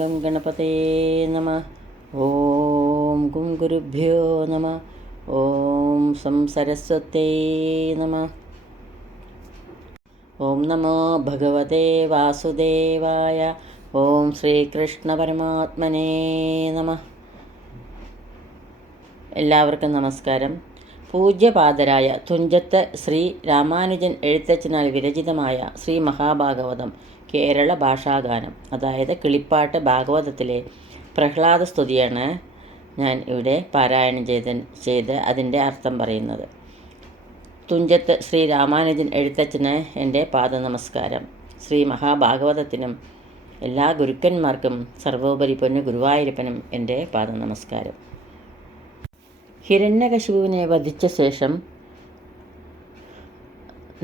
Gum ഗണപതേ നമ. ഓം ഗും ഗുരുഭ്യോ നമ. ഓം സം സരസ്വതേ നമ. ഓം നമോ ഭഗവതേ വാസുദേവായ. ഓം ശ്രീകൃഷ്ണ പരമാത്മനേ നമ. എല്ലാവർക്കും നമസ്കാരം. പൂജ്യപാദരായ തുഞ്ചത്ത് ശ്രീ രാമാനുജൻ എഴുത്തച്ഛനാൽ വിരചിതമായ ശ്രീ മഹാഭാഗവതം കേരള ഭാഷാഗാനം, അതായത് കിളിപ്പാട്ട് ഭാഗവതത്തിലെ പ്രഹ്ലാദ സ്തുതിയാണ് ഞാൻ ഇവിടെ പാരായണം ചെയ്ത് അതിൻ്റെ അർത്ഥം പറയുന്നത്. തുഞ്ചത്ത് ശ്രീ രാമാനുജൻ എഴുത്തച്ഛന് എൻ്റെ പാദനമസ്കാരം. ശ്രീ മഹാഭാഗവതത്തിനും എല്ലാ ഗുരുക്കന്മാർക്കും സർവോപരി പൊന്നു ഗുരുവായൂരപ്പനും എൻ്റെ പാദനമസ്കാരം. ഹിരണ്യകശിപുവിനെ വധിച്ച ശേഷം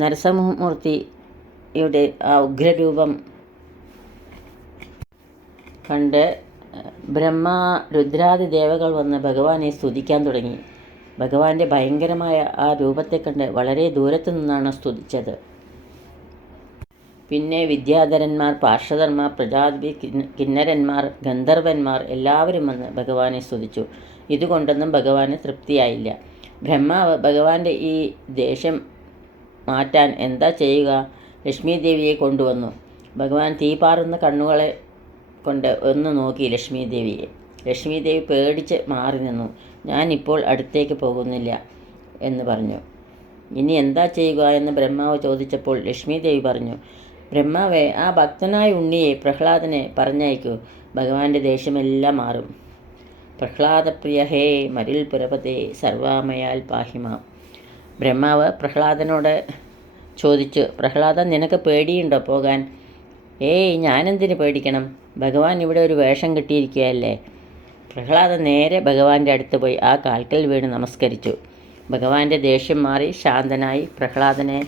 നരസിംഹമൂർത്തിയുടെ ആ ഉഗ്രരൂപം കണ്ട് രുദ്രാദി ദേവകൾ വന്ന് ഭഗവാനെ സ്തുതിക്കാൻ തുടങ്ങി. ഭഗവാന്റെ ഭയങ്കരമായ ആ രൂപത്തെ കണ്ട് വളരെ ദൂരത്തു നിന്നാണ് സ്തുതിച്ചത്. പിന്നെ വിദ്യാധരന്മാർ, പാർഷദന്മാർ, പ്രജാപതി, കിന്നരന്മാർ, ഗന്ധർവന്മാർ എല്ലാവരും വന്ന് ഭഗവാനെ സ്തുതിച്ചു. ഇതുകൊണ്ടൊന്നും ഭഗവാന് തൃപ്തിയായില്ല. ബ്രഹ്മാവ് ഭഗവാന്റെ ഈ ദേഷ്യം മാറ്റാൻ എന്താ ചെയ്യുക? ലക്ഷ്മീദേവിയെ കൊണ്ടുവന്നു. ഭഗവാൻ തീപാറുന്ന കണ്ണുകളെ കൊണ്ട് ഒന്ന് നോക്കി ലക്ഷ്മീദേവിയെ. ലക്ഷ്മീദേവി പേടിച്ച് മാറി നിന്നു. ഞാനിപ്പോൾ അടുത്തേക്ക് പോകുന്നില്ല എന്ന് പറഞ്ഞു. ഇനി എന്താ ചെയ്യുക എന്ന് ബ്രഹ്മാവ് ചോദിച്ചപ്പോൾ ലക്ഷ്മീദേവി പറഞ്ഞു, ബ്രഹ്മാവേ, ആ ഭക്തനായ ഉണ്ണിയെ പ്രഹ്ലാദനെ പറഞ്ഞയക്കൂ. ഭഗവാന്റെ ദേഷ്യമെല്ലാം മാറും. പ്രഹ്ലാദപ്രിയ ഹേ മരുൽ പുരപതേ സർവാമയാൽ പാഹിമ. ബ്രഹ്മാവ് പ്രഹ്ലാദനോട് ചോദിച്ചു, പ്രഹ്ലാദൻ, നിനക്ക് പേടിയുണ്ടോ പോകാൻ? ഏയ്, ഞാനെന്തിന് പേടിക്കണം? ഭഗവാൻ ഇവിടെ ഒരു വേഷം കിട്ടിയിരിക്കുകയല്ലേ. പ്രഹ്ലാദൻ നേരെ ഭഗവാന്റെ അടുത്ത് പോയി ആ കാൽക്കൽ വീണ് നമസ്കരിച്ചു. ഭഗവാന്റെ ദേഷ്യം മാറി ശാന്തനായി പ്രഹ്ലാദനെ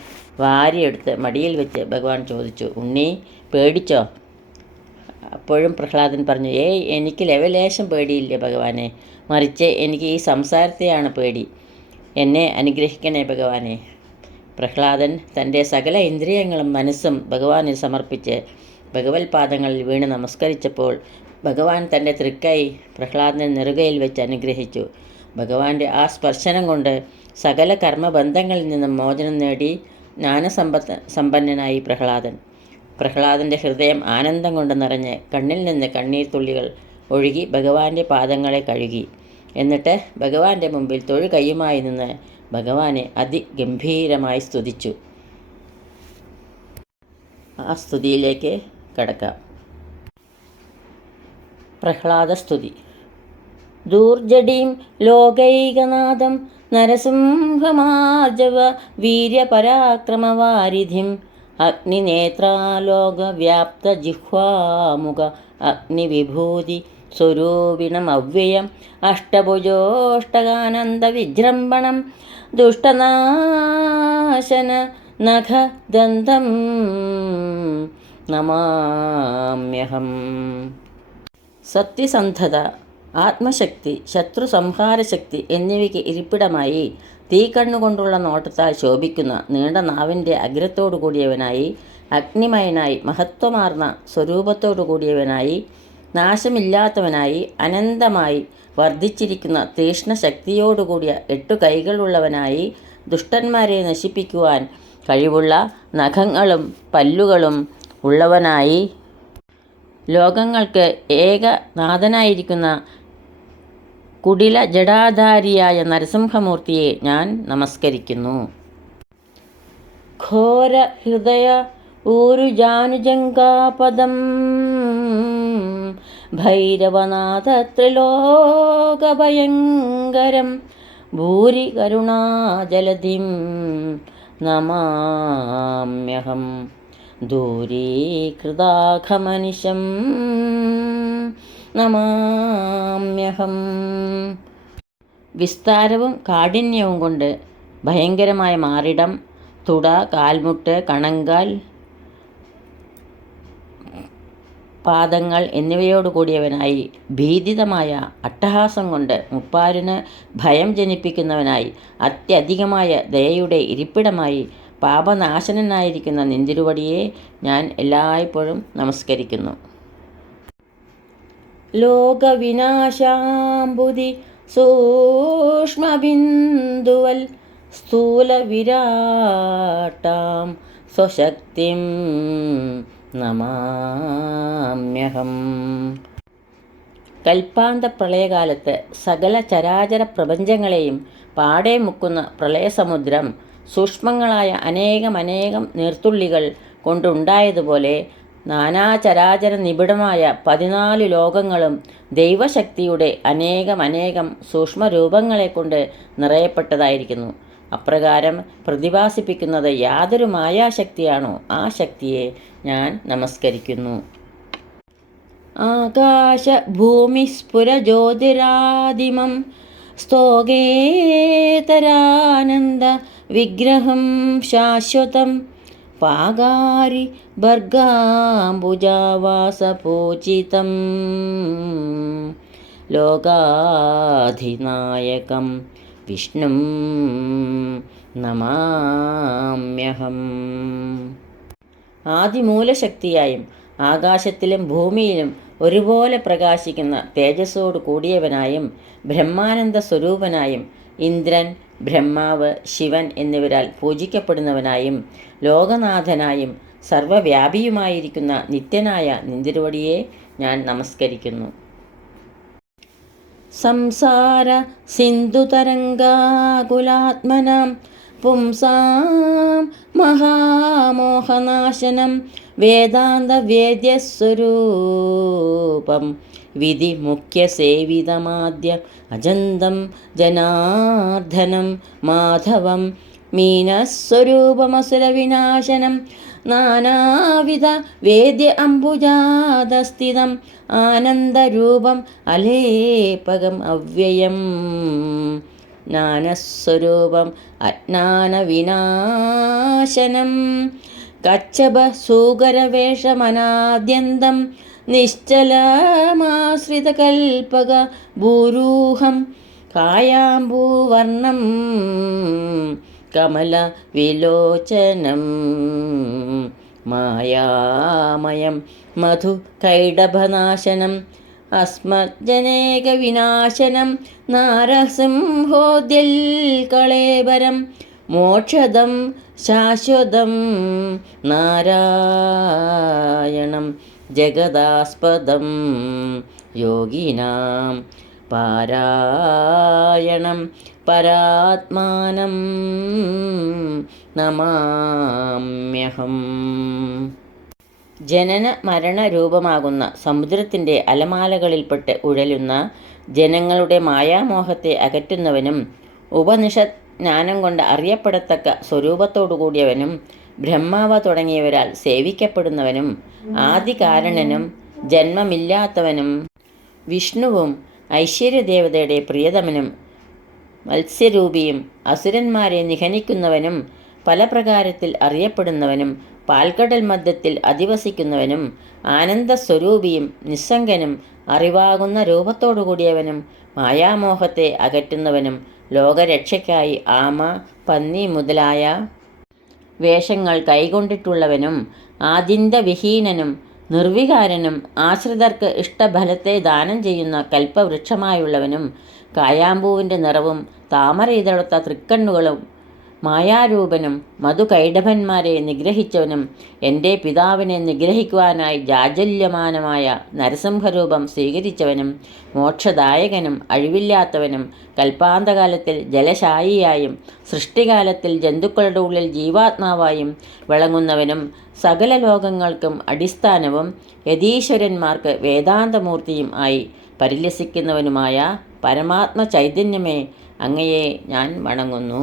വാരിയെടുത്ത് മടിയിൽ വെച്ച് ഭഗവാൻ ചോദിച്ചു, ഉണ്ണി, പേടിച്ചോ? അപ്പോഴും പ്രഹ്ലാദൻ പറഞ്ഞു, ഏയ്, എനിക്ക് ലേശം പേടിയില്ല ഭഗവാനെ. മറിച്ച് എനിക്ക് ഈ സംസാരത്തെയാണ് പേടി. എന്നെ അനുഗ്രഹിക്കണേ ഭഗവാനെ. പ്രഹ്ലാദൻ തൻ്റെ സകല ഇന്ദ്രിയങ്ങളും മനസ്സും ഭഗവാനെ സമർപ്പിച്ച് ഭഗവത് പാദങ്ങളിൽ വീണ് നമസ്കരിച്ചപ്പോൾ ഭഗവാൻ തൻ്റെ തൃക്കൈ പ്രഹ്ലാദനെ നെറുകയിൽ വെച്ച് അനുഗ്രഹിച്ചു. ഭഗവാന്റെ ആ സ്പർശനം കൊണ്ട് സകല കർമ്മബന്ധങ്ങളിൽ നിന്നും മോചനം നേടി ജ്ഞാനസമ്പന്നനായി പ്രഹ്ലാദൻ. പ്രഹ്ലാദൻ്റെ ഹൃദയം ആനന്ദം കൊണ്ട് നിറഞ്ഞ് കണ്ണിൽ നിന്ന് കണ്ണീർ തുള്ളികൾ ഒഴുകി ഭഗവാന്റെ പാദങ്ങളെ കഴുകി. എന്നിട്ട് ഭഗവാന്റെ മുമ്പിൽ തൊഴുകൈയുമായി നിന്ന് ഭഗവാനെ അതിഗംഭീരമായി സ്തുതിച്ചു. ആ സ്തുതിയിലേക്ക് കടക്കാം. പ്രഹ്ലാദ സ്തുതി. ദൂർജടീം ലോകൈകനാഥം നരസിംഹമാർജവ വീര്യപരാക്രമവാരിധിം അഗ്നിനേത്രാലോകവ്യാപ്തജിഹ്വാമുഖ അഗ്നിവിഭൂതി സ്വരൂപിണമവ്യയം അഷ്ടഭുജോഷ്ടകാനന്ദവിജൃംഭണം ദുഷ്ടനാശന നഖദന്തം നമാമ്യഹം. സത്യസന്ധത, ആത്മശക്തി, ശത്രു സംഹാരശക്തി എന്നിവയ്ക്ക് ഇരിപ്പിടമായി തീക്കണ്ണുകൊണ്ടുള്ള നോട്ടത്താൽ ശോഭിക്കുന്ന നീണ്ട നാവിൻ്റെ അഗ്രത്തോടു കൂടിയവനായി, അഗ്നിമയനായി, മഹത്വമാർന്ന സ്വരൂപത്തോടു കൂടിയവനായി, നാശമില്ലാത്തവനായി, അനന്തമായി വർദ്ധിച്ചിരിക്കുന്ന തീക്ഷ്ണശക്തിയോടുകൂടിയ 8 കൈകളുള്ളവനായി, ദുഷ്ടന്മാരെ നശിപ്പിക്കുവാൻ കഴിവുള്ള നഖങ്ങളും പല്ലുകളും ഉള്ളവനായി, ലോകങ്ങൾക്ക് ഏകനാഥനായിരിക്കുന്ന കുടില ജടാധാരിയായ നരസിംഹമൂർത്തിയെ ഞാൻ നമസ്കരിക്കുന്നു. ഘോര ഹൃദയ ഊരുജാനുജംഗാപദം ഭൈരവനാഥ ത്രിലോകഭയങ്കരം ഭൂരി കരുണാജലധിം നമാമ്യഹം. ദൂരീകൃതാഖമനിശം നമാമ്യഹം. വിസ്താരവും കാഠിന്യവും കൊണ്ട് ഭയങ്കരമായ മാറിടം, തുട, കാൽമുട്ട്, കണങ്കാൽ, പാദങ്ങൾ എന്നിവയോടുകൂടിയവനായി, ഭീതിതമായ അട്ടഹാസം കൊണ്ട് മുപ്പാരിന് ഭയം ജനിപ്പിക്കുന്നവനായി, അത്യധികമായ ദയയുടെ ഇരിപ്പിടമായി, പാപനാശനനായിരിക്കുന്ന നിന്തിരുവടിയെ ഞാൻ എല്ലായ്പ്പോഴും നമസ്കരിക്കുന്നു. ലോകവിനാശാംബുധി സൂക്ഷ്മബിന്ദുവൽ സ്ഥൂലവിരാട്ടാം സ്വശക്തിം നമാമ്യഹം. കൽപ്പാന്ത പ്രളയകാലത്ത് സകല ചരാചര പ്രപഞ്ചങ്ങളെയും പാടെ മുക്കുന്ന പ്രളയസമുദ്രം സൂക്ഷ്മങ്ങളായ അനേകം നീർത്തുള്ളികൾ കൊണ്ടുണ്ടായതുപോലെ നാനാചരാചര നിബിഡമായ 14 ലോകങ്ങളും ദൈവശക്തിയുടെ അനേകം സൂക്ഷ്മരൂപങ്ങളെക്കൊണ്ട് നിറയപ്പെട്ടതായിരിക്കുന്നു. അപ്രകാരം പ്രതിഭാസിപ്പിക്കുന്നത് യാതൊരു മായാശക്തിയാണോ ആ ശക്തിയെ ഞാൻ നമസ്കരിക്കുന്നു. ആകാശഭൂമിസ്ഫുരജ്യോതിരാദിമം സ്തോകേതരാനന്ദ വിഗ്രഹം ശാശ്വതം പാകാരി ഭർഗാംബുജാവാസപൂജിതം ലോകാധിനായകം വിഷ്ണും നമാമ്യഹം. ആദിമൂലശക്തിയായും ആകാശത്തിലും ഭൂമിയിലും ഒരുപോലെ പ്രകാശിക്കുന്ന തേജസ്സോടു കൂടിയവനായും ബ്രഹ്മാനന്ദ സ്വരൂപനായും ഇന്ദ്രൻ, ബ്രഹ്മാവ്, ശിവൻ എന്നിവരാൽ പൂജിക്കപ്പെടുന്നവനായും ലോകനാഥനായും സർവവ്യാപിയുമായിരിക്കുന്ന നിത്യനായ നിന്തിരുവടിയെ ഞാൻ നമസ്കരിക്കുന്നു. സംസാര സിന്ധുതരംഗാകുലാത്മനാം പുംസാം മഹാമോഹനാശനം വേദാന്തവേദ്യസ്വരൂപം വിധിമുഖ്യസേവിതമാദ്യ അജന്തം ജനാർദ്ദനം മാധവം മീനസ്വരൂപമസുരവിനാശനം നാനാവിധ വേദ്യ അംബുജാതസ്ഥിതം ആനന്ദരൂപം അലേപകം അവ്യയം ജ്ഞാനസ്വരൂപം അജ്ഞാനവിനാശനം കച്ഛപസൂകരവേഷമനാദ്യന്തം നിശ്ചലമാശ്രിതകൽപക ഭൂരൂഹം കായാംബൂവർണം കമലവിലോചനം മായാമയം മധുകൈടഭനാശനം അസ്മജ്ജനേകവിനാശനം നാരസിംഹോദ്യൽകളേബരം മോക്ഷദം ശാശ്വതം നാരായണം ജഗദാസ്പദം യോഗിനാം പാരായണം പരാത്മാനം നമാമ്യഹം. ജനന മരണരൂപമാകുന്ന സമുദ്രത്തിൻ്റെ അലമാലകളിൽപ്പെട്ട് ഉഴലുന്ന ജനങ്ങളുടെ മായാമോഹത്തെ അകറ്റുന്നവനും ഉപനിഷത് ജ്ഞാനം കൊണ്ട് അറിയപ്പെടത്തക്ക സ്വരൂപത്തോടുകൂടിയവനും ബ്രഹ്മാവ തുടങ്ങിയവരാൽ സേവിക്കപ്പെടുന്നവനും ആദികാരണനും ജന്മമില്ലാത്തവനും വിഷ്ണുവും ഐശ്വര്യദേവതയുടെ പ്രിയതമനും മത്സ്യരൂപിയും അസുരന്മാരെ നിഹനിക്കുന്നവനും പല പ്രകാരത്തിൽ അറിയപ്പെടുന്നവനും പാൽക്കടൽ മധ്യത്തിൽ അധിവസിക്കുന്നവനും ആനന്ദസ്വരൂപിയും നിസ്സംഗനും അറിവാകുന്ന രൂപത്തോടുകൂടിയവനും മായാമോഹത്തെ അകറ്റുന്നവനും ലോകരക്ഷയ്ക്കായി ആമ, പന്നി മുതലായ വേഷങ്ങൾ കൈകൊണ്ടിട്ടുള്ളവനും ആദിന്ദവിഹീനനും നിർവികാരനും ആശ്രിതർക്ക് ഇഷ്ടഫലത്തെ ദാനം ചെയ്യുന്ന കൽപ്പവൃക്ഷമായുള്ളവനും കായാമ്പൂവിൻ്റെ നിറവും താമര ഇതളത്ത തൃക്കണ്ണുകളും മായാരൂപനും മധുകൈടഭന്മാരെ നിഗ്രഹിച്ചവനും എൻ്റെ പിതാവിനെ നിഗ്രഹിക്കുവാനായി ജാജല്യമാനമായ നരസിംഹരൂപം സ്വീകരിച്ചവനും മോക്ഷദായകനും അഴിവില്ലാത്തവനും കൽപ്പാന്തകാലത്തിൽ ജലശായിയായും സൃഷ്ടികാലത്തിൽ ജന്തുക്കളുടെ ഉള്ളിൽ ജീവാത്മാവായും വിളങ്ങുന്നവനും സകല ലോകങ്ങൾക്കും അടിസ്ഥാനവും യതീശ്വരന്മാർക്ക് വേദാന്തമൂർത്തിയും ആയി പരിലസിക്കുന്നവനുമായ പരമാത്മ ചൈതന്യമേ, അങ്ങയെ ഞാൻ വണങ്ങുന്നു.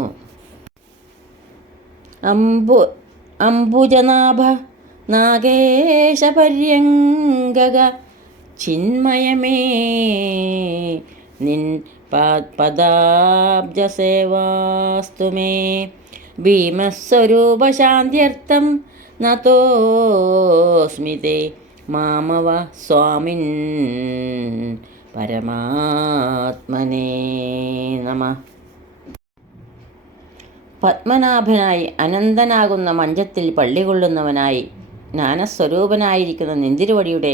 അംബുജനാഭ നാഗേശപര്യങ്കക ചിന്മയമേ നിൻ പദാബ്ജസേവാസ്തു മേ ഭീമസ്വരൂപശാന്ത്യർത്ഥം നതോസ്മി തേ മാമവ സ്വാമിൻ പരമാത്മനേ നമഃ. പത്മനാഭനായി അനന്തനാകുന്ന മഞ്ചത്തിൽ പള്ളികൊള്ളുന്നവനായി ജ്ഞാനസ്വരൂപനായിരിക്കുന്ന നിന്തിരുവടിയുടെ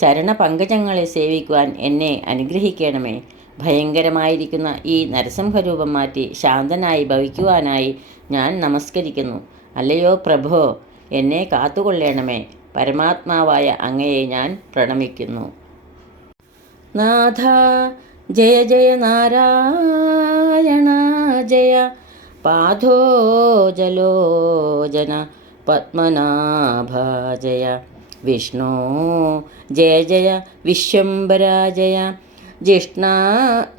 ചരണപങ്കജങ്ങളെ സേവിക്കുവാൻ എന്നെ അനുഗ്രഹിക്കണമേ. ഭയങ്കരമായിരിക്കുന്ന ഈ നരസിംഹരൂപം മാറ്റി ശാന്തനായി ഭവിക്കുവാനായി ഞാൻ നമസ്കരിക്കുന്നു. അല്ലയോ പ്രഭോ, എന്നെ കാത്തുകൊള്ളണമേ. പരമാത്മാവായ അങ്ങയെ ഞാൻ പ്രണമിക്കുന്നു. നാഥ ജയ ജയ നാരായണ ജയ, പാദോജലോചന പത്മനാഭ ജയ, വിഷ്ണു ജയ ജയ വിശ്വംഭര ജയ,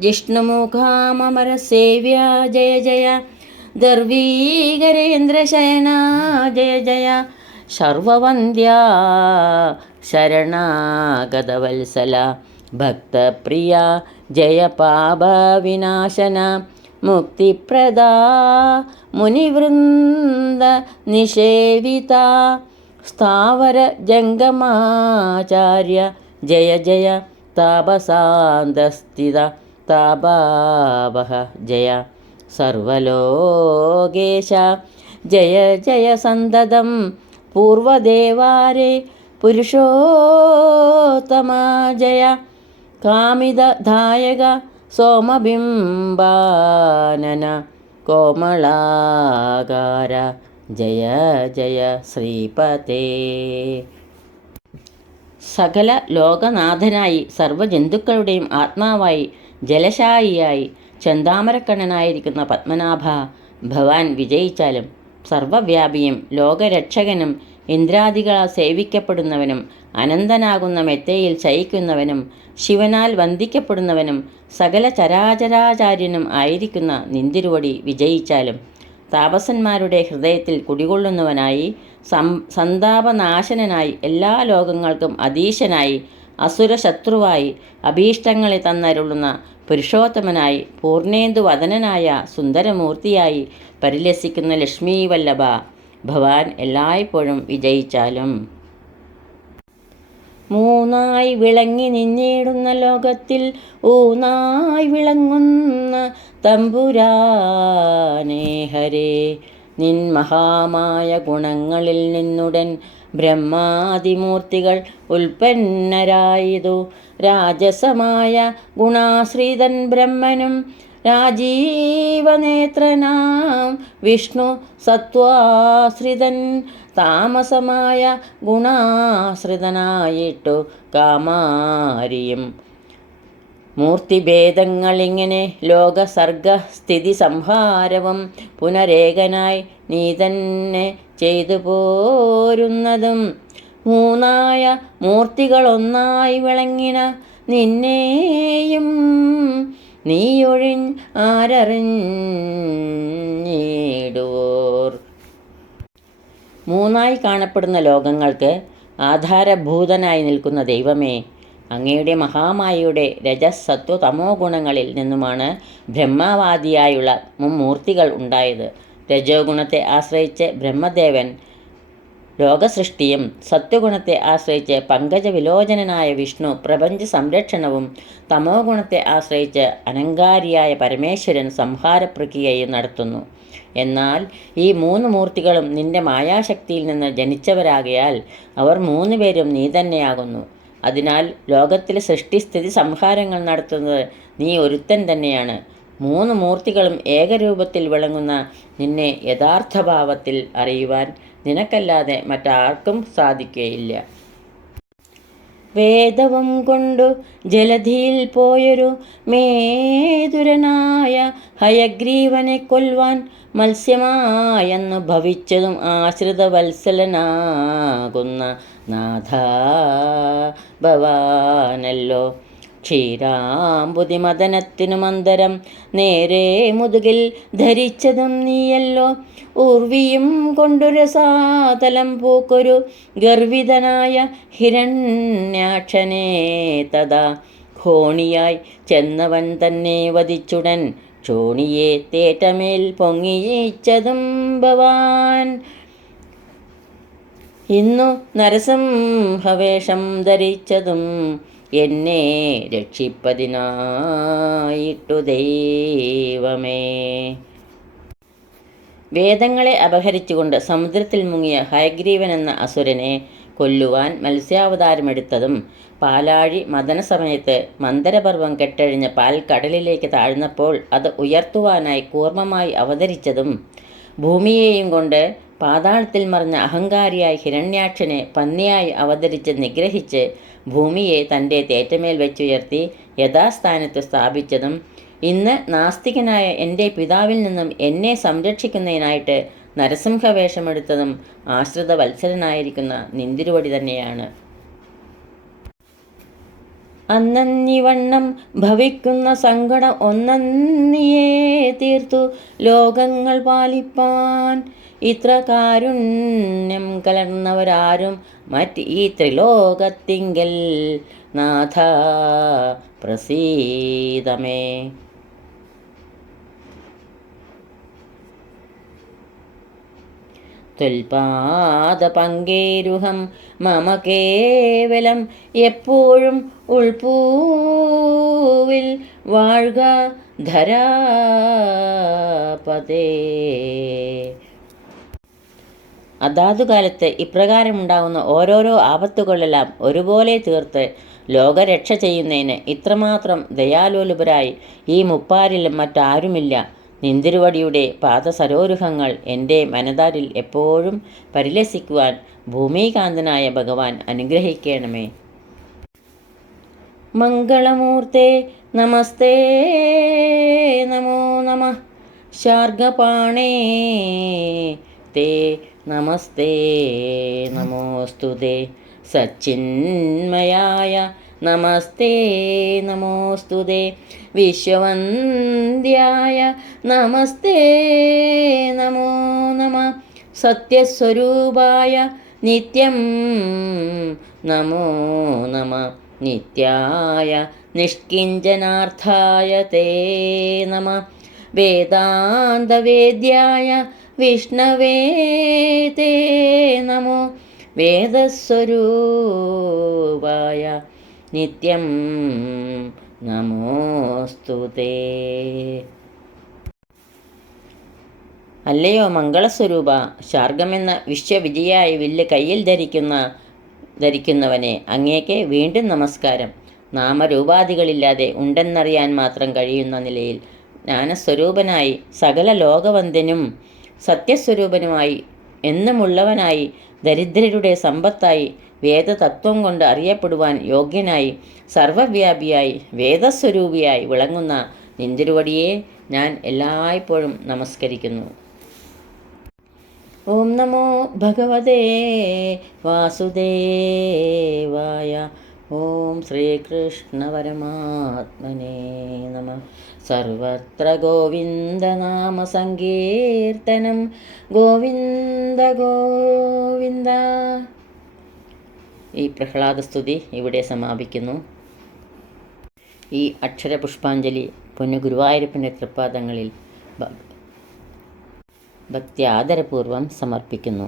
ജിഷ്ണുമുഖാമരസേവ്യ ജയ ജയ, ദർവീകരേന്ദ്രശയന ജയ ജയ, സർവവന്ദ്യ ശരണാഗതവത്സല ഭക്തപ്രിയ ജയ, പാപവിനാശന മുക്തിപ്രദാ മുനിവൃന്ദ നിഷേവിത, സ്ഥാവര ജംഗമാചാര്യ ജയ ജയ, താപസാന്തസ്ഥിത താപാവഹ ജയ, സർവലോകേശ ജയ ജയ, സന്തതം പൂർവദേവാരേ പുരുഷോത്തമ ജയ, കാമിതദായക സോമബിംബാനന കോമളാകാര ജയ ജയ, ശ്രീപതേ. സകല ലോകനാഥനായി സർവജന്തുക്കളുടെയും ആത്മാവായി ജലശായിയായി ചെന്താമരക്കണ്ണനായിരിക്കുന്ന പത്മനാഭ, ഭവാൻ വിജയിച്ചാലും സർവവ്യാപിയും ലോകരക്ഷകനും ഇന്ദ്രാദികളാൽ സേവിക്കപ്പെടുന്നവനും അനന്തനാകുന്ന മെത്തയിൽ ശയിക്കുന്നവനും ശിവനാൽ വന്ദിക്കപ്പെടുന്നവനും സകല ചരാചരാചാര്യനും ആയിരിക്കുന്ന നിന്തിരുവടി വിജയിച്ചാലും താപസന്മാരുടെ ഹൃദയത്തിൽ കുടികൊള്ളുന്നവനായി സന്താപനാശനായി എല്ലാ ലോകങ്ങൾക്കും അധീശനായി അസുരശത്രുവായി അഭീഷ്ടങ്ങളെ തന്നരുളുന്ന പുരുഷോത്തമനായി പൂർണേന്ദുവദനനായ സുന്ദരമൂർത്തിയായി പരിലസിക്കുന്ന ലക്ഷ്മീവല്ലഭ, ഭവാൻ എല്ലായ്പ്പോഴും വിജയിച്ചാലും. മൂന്നായി വിളങ്ങി നിന്നിടുന്ന ലോകത്തിൽ ഊന്നായി വിളങ്ങുന്ന തമ്പുരാനേ ഹരേ, നിൻ മഹാമായ ഗുണങ്ങളിൽ നിന്നുടൻ ബ്രഹ്മാദിമൂർത്തികൾ ഉൽപ്പന്നരായതു. രാജസമായ ഗുണാശ്രിതൻ ബ്രഹ്മനും രാജീവനേത്രനാം വിഷ്ണു സത്വാശ്രിതൻ, താമസമായ ഗുണാശ്രിതനായിട്ടു കാമാരിയും. മൂർത്തിഭേദങ്ങളിങ്ങനെ ലോകസർഗസ്ഥിതി സംഹാരവും പുനരേകനായി നീ തന്നെ ചെയ്തു പോരുന്നതും. മൂന്നായ മൂർത്തികളൊന്നായി വിളങ്ങിന നിന്നെയും നീയൊഴിഞ്ഞ് ആരറിഞ്ഞിടുവോർ. മൂന്നായി കാണപ്പെടുന്ന ലോകങ്ങൾക്ക് ആധാരഭൂതനായി നിൽക്കുന്ന ദൈവമേ, അങ്ങയുടെ മഹാമായയുടെ രജസ് സത്വ തമോ ഗുണങ്ങളിൽ നിന്നുമാണ് ബ്രഹ്മവാദിയായുള്ള മുമ്മൂർത്തികൾ ഉണ്ടായത്. രജോ ഗുണത്തെ ആശ്രയിച്ച് ബ്രഹ്മദേവൻ ലോകസൃഷ്ടിയും സത്വഗുണത്തെ ആശ്രയിച്ച് പങ്കജവിലോചനനായ വിഷ്ണു പ്രപഞ്ച സംരക്ഷണവും തമോ ഗുണത്തെ ആശ്രയിച്ച് അനങ്കാരിയായ പരമേശ്വരൻ സംഹാരപ്രക്രിയയും നടത്തുന്നു. എന്നാൽ ഈ മൂന്ന് മൂർത്തികളും നിന്റെ മായാശക്തിയിൽ നിന്ന് ജനിച്ചവരാകയാൽ അവർ മൂന്നുപേരും നീ തന്നെയാകുന്നു. അതിനാൽ ലോകത്തിലെ സൃഷ്ടിസ്ഥിതി സംഹാരങ്ങൾ നടത്തുന്നത് നീ ഒരുത്തൻ തന്നെയാണ്. മൂന്ന് മൂർത്തികളും ഏകരൂപത്തിൽ വിളങ്ങുന്ന നിന്നെ യഥാർത്ഥഭാവത്തിൽ അറിയുവാൻ നിനക്കല്ലാതെ മറ്റാർക്കും സാധിക്കുകയില്ല. വേദവും കൊണ്ടു ജലധിയിൽ പോയൊരു മേതുരനായ ഹയഗ്രീവനെ കൊല്ലുവാൻ മത്സ്യമായെന്നു ഭവിച്ചതും ആശ്രിതവത്സലനാകുന്ന നാഥ ഭവാനല്ലോ. ക്ഷീരാംബുതി മദനത്തിനു മന്ദരം നേരെ മുതുകിൽ ധരിച്ചതും നീയല്ലോ. ഊർവിയും കൊണ്ടു രസാതലം പൂക്കൊരു ഗർവിതനായ ഹിരണ്യാക്ഷനെ തഥാ ഖോണിയായി ചെന്നവൻ തന്നെ വധിച്ചുടൻ ക്ഷോണിയെ തേറ്റമേൽ പൊങ്ങിയിച്ചതും ഭവാൻ. ഇന്നു നരസിംഹവേഷം ധരിച്ചതും എന്നെ രക്ഷിപ്പതിനായിട്ടു ദൈവമേ. വേദങ്ങളെ അപഹരിച്ചുകൊണ്ട് സമുദ്രത്തിൽ മുങ്ങിയ ഹയഗ്രീവൻ എന്ന അസുരനെ കൊല്ലുവാൻ മത്സ്യാവതാരമെടുത്തതും പാലാഴി മദന സമയത്ത് മന്ദരപർവ്വം കെട്ടഴിഞ്ഞ പാൽ കടലിലേക്ക് താഴ്ന്നപ്പോൾ അത് ഉയർത്തുവാനായി കൂർമ്മമായി അവതരിച്ചതും ഭൂമിയെയും കൊണ്ട് പാതാളത്തിൽ മറിഞ്ഞ അഹങ്കാരിയായി ഹിരണ്യാക്ഷനെ പന്നിയായി അവതരിച്ച് നിഗ്രഹിച്ച് ഭൂമിയെ തൻ്റെ തേറ്റമേൽ വെച്ചുയർത്തി യഥാസ്ഥാനത്ത് സ്ഥാപിച്ചതും ഇന്ന് നാസ്തികനായ എൻ്റെ പിതാവിൽ നിന്നും എന്നെ സംരക്ഷിക്കുന്നതിനായിട്ട് നരസിംഹവേഷമെടുത്തതും ആശ്രിത വത്സരനായിരിക്കുന്ന നിന്തിരുവടി തന്നെയാണ്. അന്നന്നിവണ്ണം ഭവിക്കുന്ന സങ്കടം ഒന്നന്നിയേ തീർത്തു ലോകങ്ങൾ പാലിപ്പാൻ ഇത്ര കാരുണ്യം കലർന്നവരാരും മറ്റ് ഈ ത്രിലോകത്തിങ്കൽ നാഥ പ്രസീദമേ. ത്വൽപാദപങ്കേരുഹം മമ കേവലം എപ്പോഴും ഉൾപ്പൂവിൽ വാഴ്ക ധരാപതേ. അതാതുകാലത്ത് ഇപ്രകാരമുണ്ടാകുന്ന ഓരോരോ ആപത്തുകളെല്ലാം ഒരുപോലെ തീർത്ത് ലോകരക്ഷ ചെയ്യുന്നതിന് ഇത്രമാത്രം ദയാലോലുപരായി ഈ മുപ്പാരിലും മറ്റാരുമില്ല. നിന്തിരുവടിയുടെ പാദസരോരുഹങ്ങൾ എൻ്റെ മനതാരിൽ എപ്പോഴും പരിലസിക്കുവാൻ ഭൂമികാന്തനായ ഭഗവാൻ അനുഗ്രഹിക്കണമേ. മംഗളമൂർത്തേ നമസ്തേ നമോ നമഃ. ശാർഗപാണേ തേ നമസ്തേ നമോസ്തുതേ. സച്ചിന്മയായ നമസ്തേ നമോസ്തുതേ. വിശ്വവന്ദ്യായ നമസ്തേ നമോ നമഃ. സത്യസ്വരൂപായ നിത്യം നമോ നമഃ. നിത്യായ നിഷ്കിഞ്ചനാർത്ഥായ തേ നമഃ. വേദാന്തവേദ്യായ വിഷ്ണവേ തേ നമോ. വേദസ്വരൂപായ നിത്യം നമോസ്തുതേ. അല്ലയോ മംഗളസ്വരൂപ, ശാർഗമെന്ന വിശ്വവിജയായ വില്ല് കയ്യിൽ ധരിക്കുന്നവനെ, അങ്ങേക്ക് വീണ്ടും നമസ്കാരം. നാമരൂപാദികളില്ലാതെ ഉണ്ടെന്നറിയാൻ മാത്രം കഴിയുന്ന നിലയിൽ ജ്ഞാനസ്വരൂപനായി സകല ലോകവന്ദനും സത്യസ്വരൂപനുമായി എന്നുമുള്ളവനായി ദരിദ്രരുടെ സമ്പത്തായി വേദതത്വം കൊണ്ട് അറിയപ്പെടുവാൻ യോഗ്യനായി സർവവ്യാപിയായി വേദസ്വരൂപിയായി വിളങ്ങുന്ന നിന്തിരുവടിയെ ഞാൻ എല്ലായ്പ്പോഴും നമസ്കരിക്കുന്നു. ഓം നമോ ഭഗവതേ വാസുദേവായ. ഓം ശ്രീകൃഷ്ണ പരമാത്മനേ നമഃ. സർവത്ര ഗോവിന്ദനാമ സങ്കീർത്തനം. ഗോവിന്ദ ഗോവിന്ദ. ഈ പ്രഹ്ലാദസ്തുതി ഇവിടെ സമാപിക്കുന്നു. ഈ അക്ഷരപുഷ്പാഞ്ജലി പൊന്നു ഗുരുവായൂരപ്പൻ്റെ തൃപ്പാദങ്ങളിൽ ഭക്തി ആദരപൂർവം സമർപ്പിക്കുന്നു.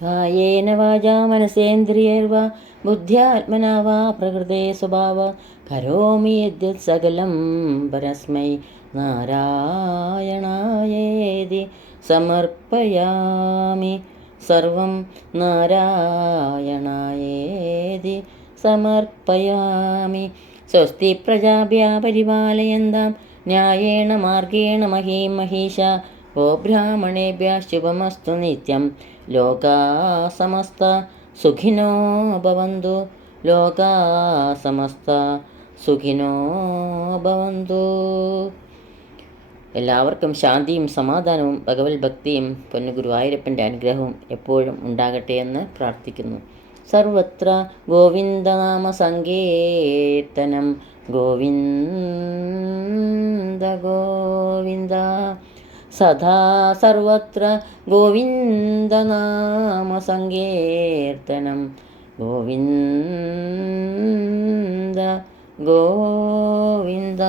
കായേന വാചാ മനസേന്ദ്രിയൈർവാ ബുദ്ധ്യാത്മനാ വാ പ്രകൃതേ സ്വഭാവാത് കരോമി യദ്യത് സകലം പരസ്മൈ നാരായണായേതി സമർപ്പയാമി. സർവം നാരായണായേതി സമർപ്പയാമി. സ്വസ്തി പ്രജാഭ്യഃ പരിപാലയന്താം ന്യായേണ മാർഗേണ മഹീം മഹീഷാ. ഗോബ്രാഹ്മണേഭ്യഃ ശുഭമസ്തു നിത്യം. ലോകാഃ സമസ്താഃ സുഖിനോ ഭവന്തു. ലോകാഃ സമസ്താഃ സുഖിനോ ഭവന്തു. എല്ലാവർക്കും ശാന്തിയും സമാധാനവും ഭഗവത് ഭക്തിയും പൊന്നു ഗുരുവായൂരപ്പൻ്റെ അനുഗ്രഹവും എപ്പോഴും ഉണ്ടാകട്ടെ എന്ന് പ്രാർത്ഥിക്കുന്നു. സർവത്ര ഗോവിന്ദനാമ സങ്കീർത്തനം. ഗോവിന്ദ ഗോവിന്ദ. സദാ സർവത്ര ഗോവിന്ദനാമ സങ്കീർത്തനം. ഗോവിന്ദ ഗോവിന്ദ.